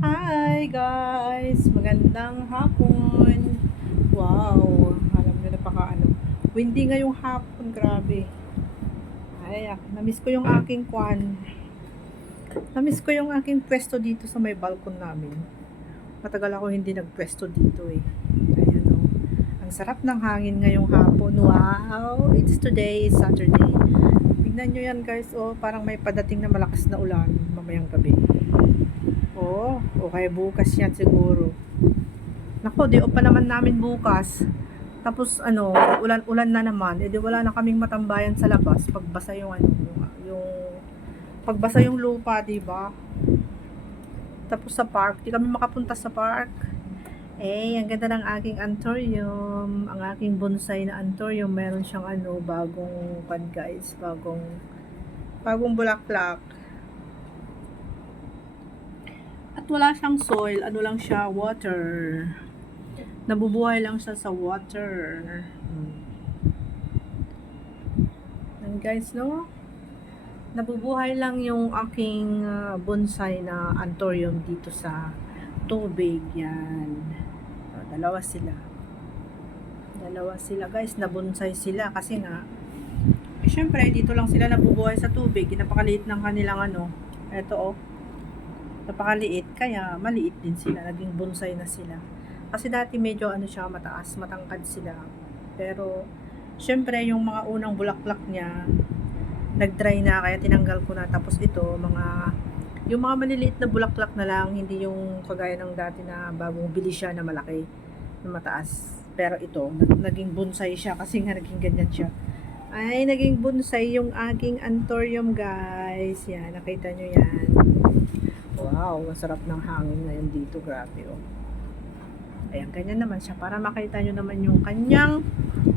Hi guys! Magandang hapon! Wow! Alam nyo windy ngayong hapon, grabe. Ay, namiss ko yung aking Namiss ko yung aking pwesto dito sa may balkon namin. Matagal ako hindi nagpwesto dito eh. Ayan o. Ang sarap ng hangin ngayong hapon. Wow! It's today, Saturday. Tignan nyo yan guys, oh, parang may padating na malakas na ulan mamayang gabi. Oh, okay, bukas yan siguro. Nako, di pa naman namin bukas. Tapos ulan-ulan na naman. Eh di wala na kaming matambayan sa labas pagbasa yung yung pagbasa yung lupa, di ba? Tapos sa park, di kami makapunta sa park. Eh, ang ganda ng aking anthurium, ang aking bonsai na anthurium, meron siyang bagong guys, bagong bulaklak. At wala siyang soil, ano lang siya, water. Nabubuhay lang siya sa water. And guys, no? Nabubuhay lang yung aking bonsai na anthurium dito sa tubig. Yan. Dalawa sila. Dalawa sila guys, nabonsai sila kasi nga syempre dito lang sila nabubuhay sa tubig. Napakaliit ng kanilang eto oh. Napakaliit kaya maliit din sila. Naging bonsai na sila. Kasi dati medyo siya mataas, matangkad sila. Pero syempre yung mga unang bulaklak niya nag-dry na kaya tinanggal ko na. Tapos ito yung mga maliliit na bulaklak na lang, hindi yung kagaya ng dati na bagong bili siya na malaki, na mataas. Pero ito, naging bonsai siya kasi nga naging ganyan siya. Ay, naging bonsai yung aking anthurium guys. Yan, nakita nyo yan. Wow, masarap ng hangin ngayon dito, grabe oh. Ayan, ganyan naman siya para makita nyo naman yung kanyang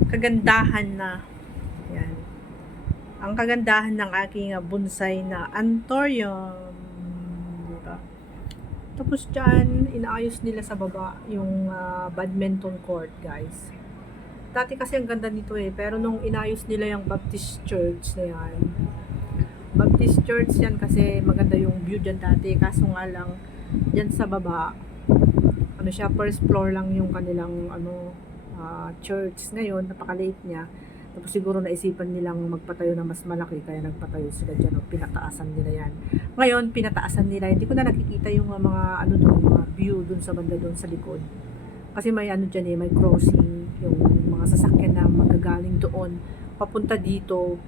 kagandahan na yan. Ang kagandahan ng aking bonsai na anthurium, diba? Tapos dyan, inaayos nila sa baba yung badminton court, guys. Dati kasi ang ganda nito eh, pero nung inayos nila yung Baptist Church na yan, Baptist Church yan kasi maganda yung view dyan dati, kaso nga lang, dyan sa baba, siya, first floor lang yung kanilang church. Ngayon, napakaliit niya. Tapos siguro naisipan nilang magpatayo na mas malaki kaya nagpatayo sila dyan o pinataasan nila yan. Ngayon, pinataasan nila. Hindi ko na nakikita yung mga doon, mga view doon sa banda doon sa likod. Kasi may dyan eh, may crossing. Yung mga sasakyan na magagaling doon papunta dito.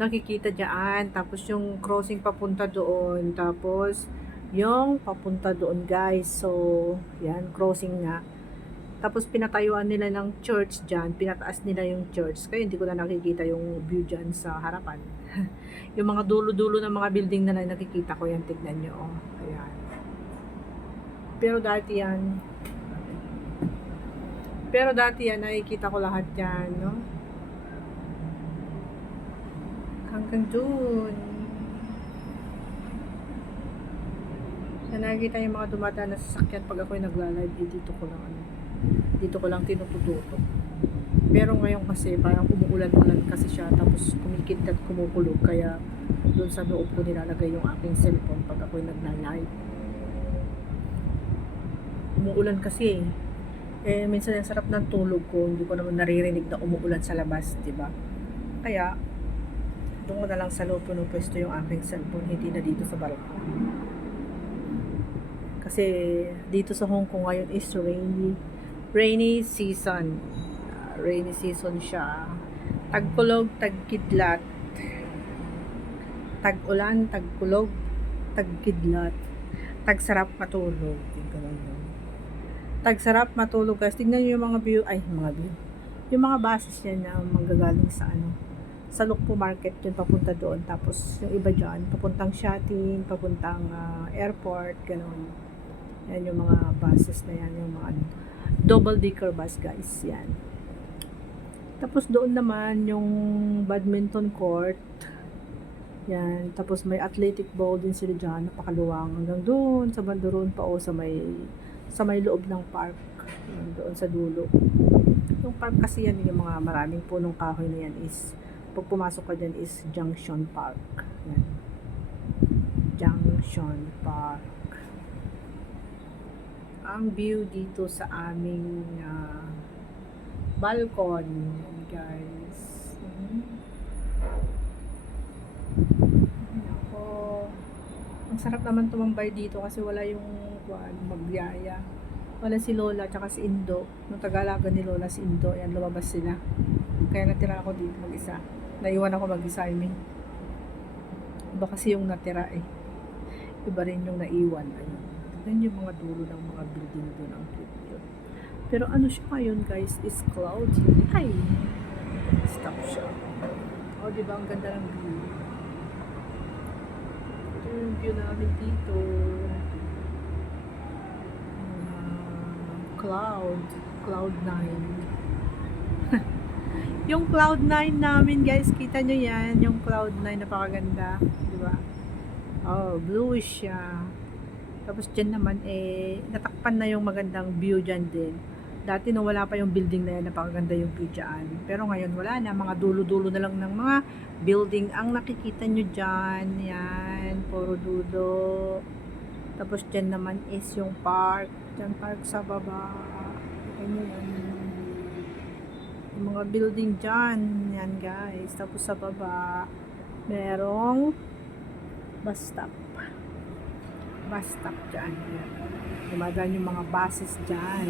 Nakikita dyan. Tapos yung crossing papunta doon. Tapos yung papunta doon guys. So, yan, crossing nga. Tapos pinatayuan nila ng church dyan, pinataas nila yung church. Kaya hindi ko na nakikita yung view dyan sa harapan. Yung mga dulo-dulo ng mga building na nakikita ko yan, tignan nyo. Oh. Ayan. Pero dati yan, nakikita ko lahat yan, no? Hanggang dun. Nakikita yung mga dumadaan na sasakyan pag ako'y nagla-live, dito ko lang tinutututok. Pero ngayon kasi parang umuulan-ulan kasi siya, tapos kumikit at kumukulog, kaya doon sa loob ko nilalagay yung aking cellphone pag ako'y nagla-live. Umuulan kasi minsan ang sarap ng tulog ko, hindi ko naman naririnig na umuulan sa labas, diba? Kaya doon ko na lang sa loob pwesto yung aking cellphone, hindi na dito sa balkon. Kasi dito sa Hong Kong ngayon is rainy season. Rainy season siya. Tagkulog, tagkidlat. Tag-ulan, tagkulog, tagkidlat. Tagsarap matulog. Tagsarap matulog guys. Tignan niyo yung mga view. Yung mga buses niya na manggagaling sa Lukpo Market yun, papunta doon. Tapos yung iba dyan, papuntang Shatin, papuntang airport, gano'n. Yan yung mga buses na yan, yung mga double decker bus guys, yan. Tapos doon naman yung badminton court, yan. Tapos may athletic ball din sila dyan, napakaluwang hanggang doon sa bandoron pa o sa may loob ng park, yan, doon sa dulo. Yung park kasi yan, yung mga maraming punong kahoy na yan is, pag pumasok ka dyan is Junction Park, yan. Junction Park. ang view dito sa aming balcony, guys. Ako, ang sarap naman tumambay dito kasi wala yung magyaya. Wala si Lola tsaka si Indo. Nung tagalaga ni Lola si Indo, yan lumabas sila. Kaya natira ako dito mag-isa. Naiwan ako mag-isa, I mean. Iba kasi yung natira eh. Iba rin yung naiwan. Ayun. Tignan yung mga dulo ng mga building doon ang cute yun. Pero ano siya ngayon guys is cloudy. Ay! Stop siya. O diba ang ganda ng view. Ito yung view namin dito. Cloud 9. Yung cloud 9 namin guys, kita nyo yan, yung cloud 9 napakaganda, di ba? Oh, bluish siya. Tapos dyan naman natakpan na yung magandang view dyan din. Dati nung wala pa yung building na yan, napakaganda yung view dyan. Pero ngayon wala na, mga dulo-dulo na lang ng mga building ang nakikita nyo dyan. Yan, puro dulo. Tapos dyan naman is yung park. Dyan park sa baba. Kita nyo yan. Yung mga building dyan. Yan guys. Tapos sa baba, merong bus stop. Bus stop dyan. Dumadaan yung mga buses dyan.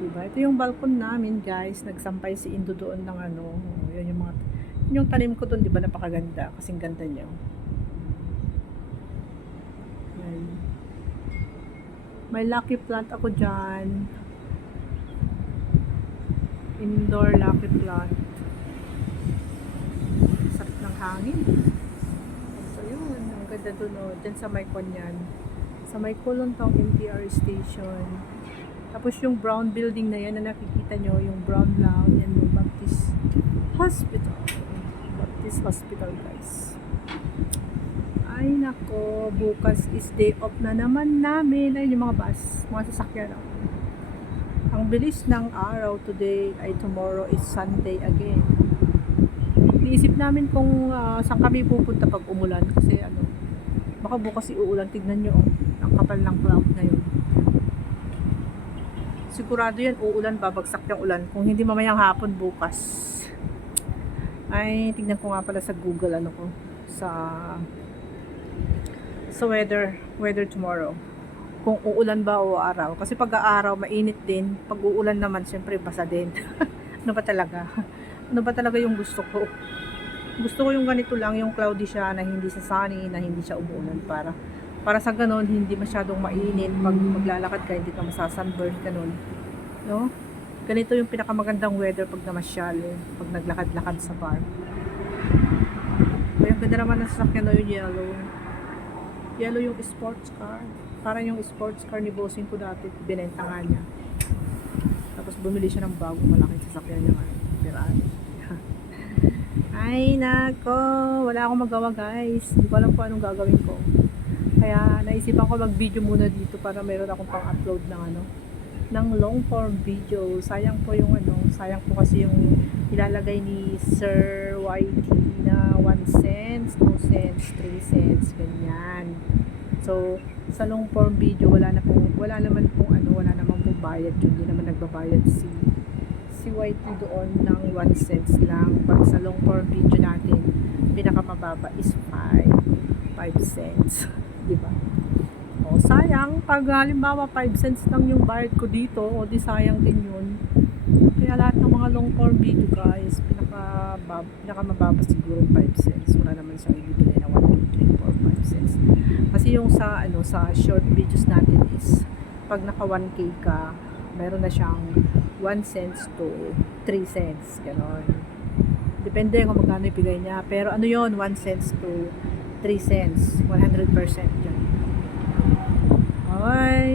Diba? Ito yung balkon namin guys. Nagsampay si Indo doon ng ano. Yun yung mga, yung tanim ko doon, diba napakaganda. Kasing ganda niya. May lucky plant ako dyan. Indoor lucky plant. Sarap ng hangin. So yun, ang ganda dun o. Dyan sa may Konyan. Sa may Kolontong MTR station. Tapos yung brown building na yan na nakikita nyo, yung brown lang, yan yung Baptist Hospital. Baptist Hospital guys. Ay nako, bukas is day off na naman namin. Ay yung mga bus, mga sasakyan. Ang bilis ng araw today ay tomorrow is Sunday again. Iisip namin kung saan kami pupunta pag umulan kasi ano, baka bukas uulan. Tignan nyo, ang kapal ng cloud ngayon. Sigurado yan, uulan, babagsak yung ulan. Kung hindi mamayang hapon bukas. Ay, tignan ko nga pala sa Google ano ko, sa weather tomorrow. Kung uulan ba o araw. Kasi pag araw, mainit din. Pag uulan naman, syempre basa din. Ano ba talaga? Ano ba talaga yung gusto ko? Gusto ko yung ganito lang, yung cloudy siya, na hindi siya sunny, na hindi siya umuulan. Para sa ganon, hindi masyadong mainit. Pag maglalakad ka, hindi ka masasunburn, ganon. No? Ganito yung pinakamagandang weather pag namasyal, pag naglakad-lakad sa park. Kaya ganda naman ng sasakyan na yung yellow. Yellow yung sports car. Parang yung sports car ni bossing ko dati, binenta nga niya. Tapos bumili siya ng bagong malaking sasakyan niya nga. Ferrari. Ay nako, wala akong magawa guys. Hindi ko alam kung anong gagawin ko. Kaya naisipan ko mag-video muna dito para meron akong pang-upload ng long form video. Sayang po kasi yung ilalagay ni Sir YT na 1 cents, 2 cents, 3 cents, ganyan. So, sa long form video wala namang pong bayad yun. Hindi naman nagbabayad si YT doon ng 1 cents lang. Pag sa long form video natin, pinakamababa is 5 cents. Diba? O, sayang. Pag halimbawa 5 cents lang yung bayad ko dito, o di sayang din yun. Kaya lahat ng mga long form video guys, pinakamababa siguro 5 cents. Wala naman siyang ibibigay na 1, 2, 3, 4, 5 cents. Kasi yung sa short videos natin is pag naka 1K ka, meron na siyang 1 cents to 3 cents. Ganon. Depende kung magkano ibigay niya. Pero ano yon 1 cents to 3 cents. 100% yun. Ay,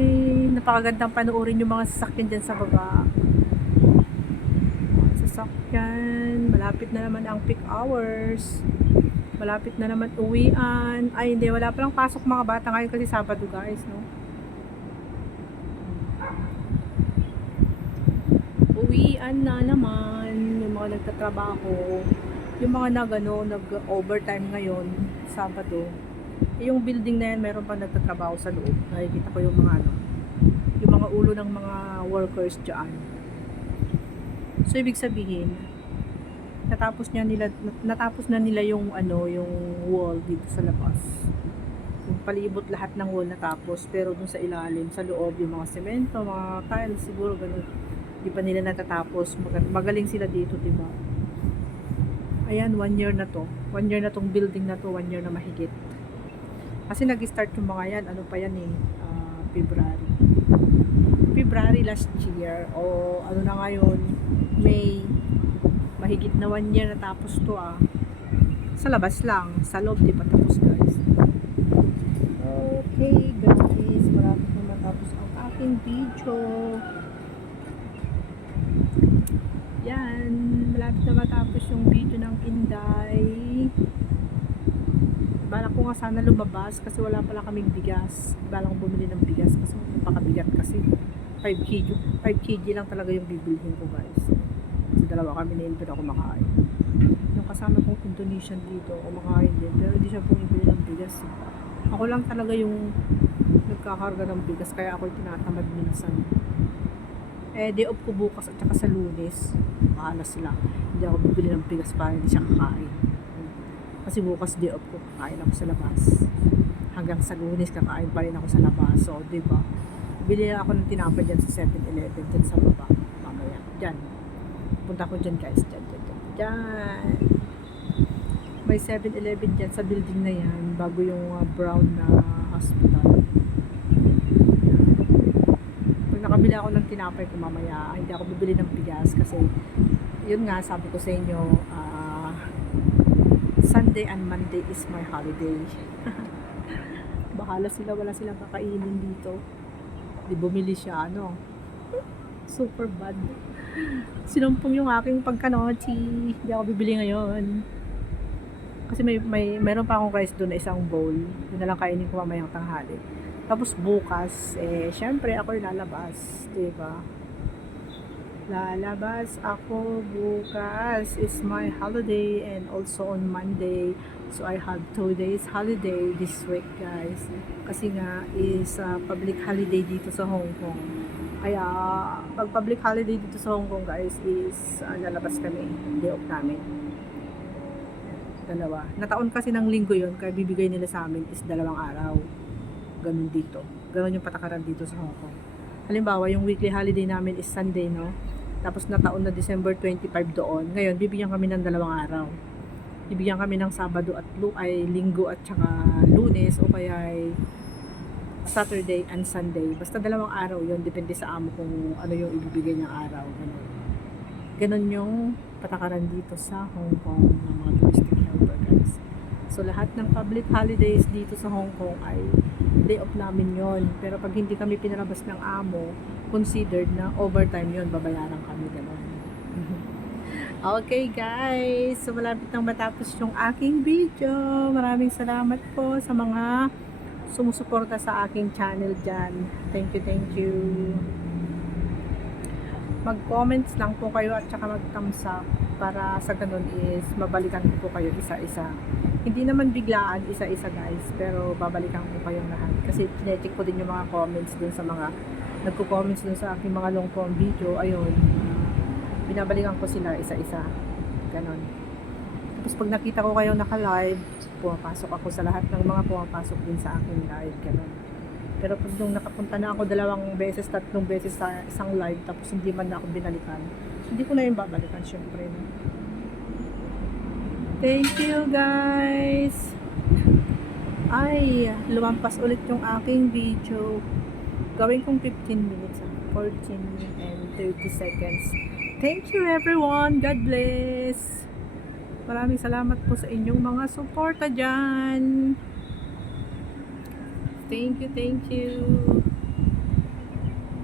napakagandang panoorin yung mga sasakyan dyan sa baba. Sasakyan. Malapit na naman ang peak hours. Malapit na naman uwian. Ay, hindi. Wala palang pasok mga bata ngayon kasi Sabado guys, no? Uwian na naman yung mga nagtatrabaho. Yung mga nag-overtime ngayon, Sabado. Yung building na yan, meron pa nagtatrabaho sa loob. Nakikita ko yung mga mga ulo ng mga workers dyan. So ibig sabihin, natapos na nila yung yung wall dito sa labas. Yung palibot lahat ng wall natapos, pero dun sa ilalim, sa loob, yung mga semento, mga tiles, siguro ganun. Di pa nila natatapos. Magaling sila dito, di ba? Ayan, 1 year na to. 1 year na tong building na to, 1 year na mahigit. Kasi nag-start yung mga yan, ano pa yan February last year, o ano na ngayon, May, mahigit na 1 year natapos to sa labas lang, sa loob di pa tapos guys. Okay guys, marami na matapos ang aking video. Yan, malapit na matapos yung video ng Inday. Balak ko nga sana lumabas kasi wala pala kaming bigas. Balak ko bumili ng bigas kasi napakabigat kasi 5 kg lang talaga yung bibilhin ko guys. Kasi dalawa kami na pero ako makain. Yung kasama kong Indonesian dito, kumakain din, pero hindi siya bumibili ng bigas. Ako lang talaga yung nagkakarga ng bigas, kaya ako tinatamad minsan. Day off ko bukas at saka sa Lunes. Bahala sila. Hindi ako bibili ng bigas para hindi siya kakain. Kasi bukas day off ko, kakain ako sa labas. Hanggang sa Lunes kakain pa rin ako sa labas. So, diba? Bili ako ng tinapay dyan sa 7-Eleven, dyan sa baba. Mamaya, dyan. Punta ko dyan guys, dyan. May 7-Eleven dyan sa building na yan, bago yung brown na hospital. Pag nakabili ako ng tinapay ko mamaya, hindi ako bibili ng bigas kasi yun nga, sabi ko sa inyo, Sunday and Monday is my holiday. Bahala sila, wala silang kakainin dito. Di bumili siya, super bad. Sinumpong yung aking pagkanochi. Hindi ako bibili ngayon. Kasi meron pa akong rice doon na isang bowl. Yun na lang kainin ko mamayang tanghali. Tapos bukas, syempre ako lalabas. Diba? Lalabas ako bukas. Is my holiday and also on Monday. So I have 2 days holiday this week guys. Kasi nga is public holiday dito sa Hong Kong. Kaya pag public holiday dito sa Hong Kong guys is lalabas kami. Day off namin. Dalawa. Nataon kasi ng linggo yun, kaya bibigay nila sa amin is 2 araw. Ganun dito. Ganun yung patakaran dito sa Hong Kong. Halimbawa, yung weekly holiday namin is Sunday, no? Tapos nataon na December 25 doon. Ngayon, bibigyan kami ng 2 araw. Bibigyan kami ng Sabado at Linggo at saka Lunes o kaya ay Saturday and Sunday. Basta 2 araw yun. Depende sa amo kung ano yung ibibigay niyang araw. Ganun. Ganun yung patakaran dito sa Hong Kong ng mga domestic helper guys. So lahat ng public holidays dito sa Hong Kong ay day off namin yon. Pero pag hindi kami pinalabas ng amo, considered na overtime yon, babayaran kami ganun. Okay guys, so malapit nang matapos yung aking video. Maraming salamat po sa mga sumusuporta sa aking channel dyan. Thank you. Mag-comments lang po kayo at saka mag-thumbs up para sa ganun is mabalikan ko po kayo isa-isa. Hindi naman biglaan isa-isa guys, pero babalikan ko kayong lahat. Kasi chinecheck ko din yung mga comments dun sa mga nagko-comments dun sa aking mga long form video. Ayun, binabalikan ko sila isa-isa. Ganon. Tapos pag nakita ko kayo naka-live, pumapasok ako sa lahat ng mga pumapasok din sa aking live. Ganon. Pero pag nung nakapunta na ako 2 beses, 3 beses sa isang live, tapos hindi man na ako binalikan, hindi ko na yung babalikan syempre. Thank you guys! Ay, lumampas ulit yung aking video. Gawin kong 15 minutes, 14 and 30 seconds. Thank you everyone! God bless! Maraming salamat po sa inyong mga suporta dyan! Thank you.